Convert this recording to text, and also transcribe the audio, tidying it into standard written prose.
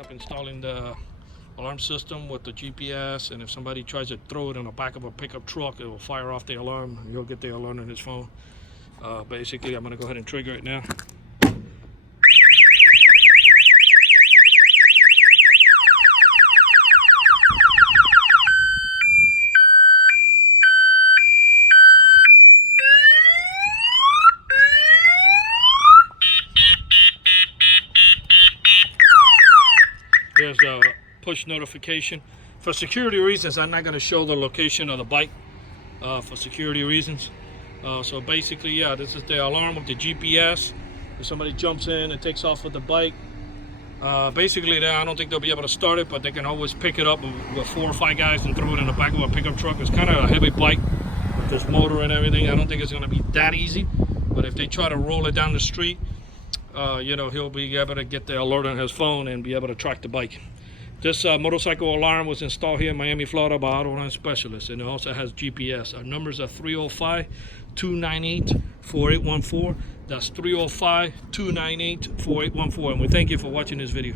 up installing the alarm system with the GPS, and if somebody tries to throw it in the back of a pickup truck, it will fire off the alarm. He'll get the alert on his phone. Basically, I'm going to go ahead and trigger it now. There's a push notification. For security reasons, I'm not going to show the location of the bike for security reasons. So basically, yeah, this is the alarm with the GPS. If somebody jumps in and takes off with the bike, basically, I don't think they'll be able to start it, but they can always pick it up with 4 or 5 guys and throw it in the back of a pickup truck. It's kind of a heavy bike with this motor and everything. I don't think it's going to be that easy, but if they try to roll it down the street, you know, he'll be able to get the alert on his phone and be able to track the bike. This motorcycle alarm was installed here in Miami, Florida by Auto Run Specialists, and it also has GPS. Our numbers are 305-298-4814. That's 305-298-4814, and we thank you for watching this video.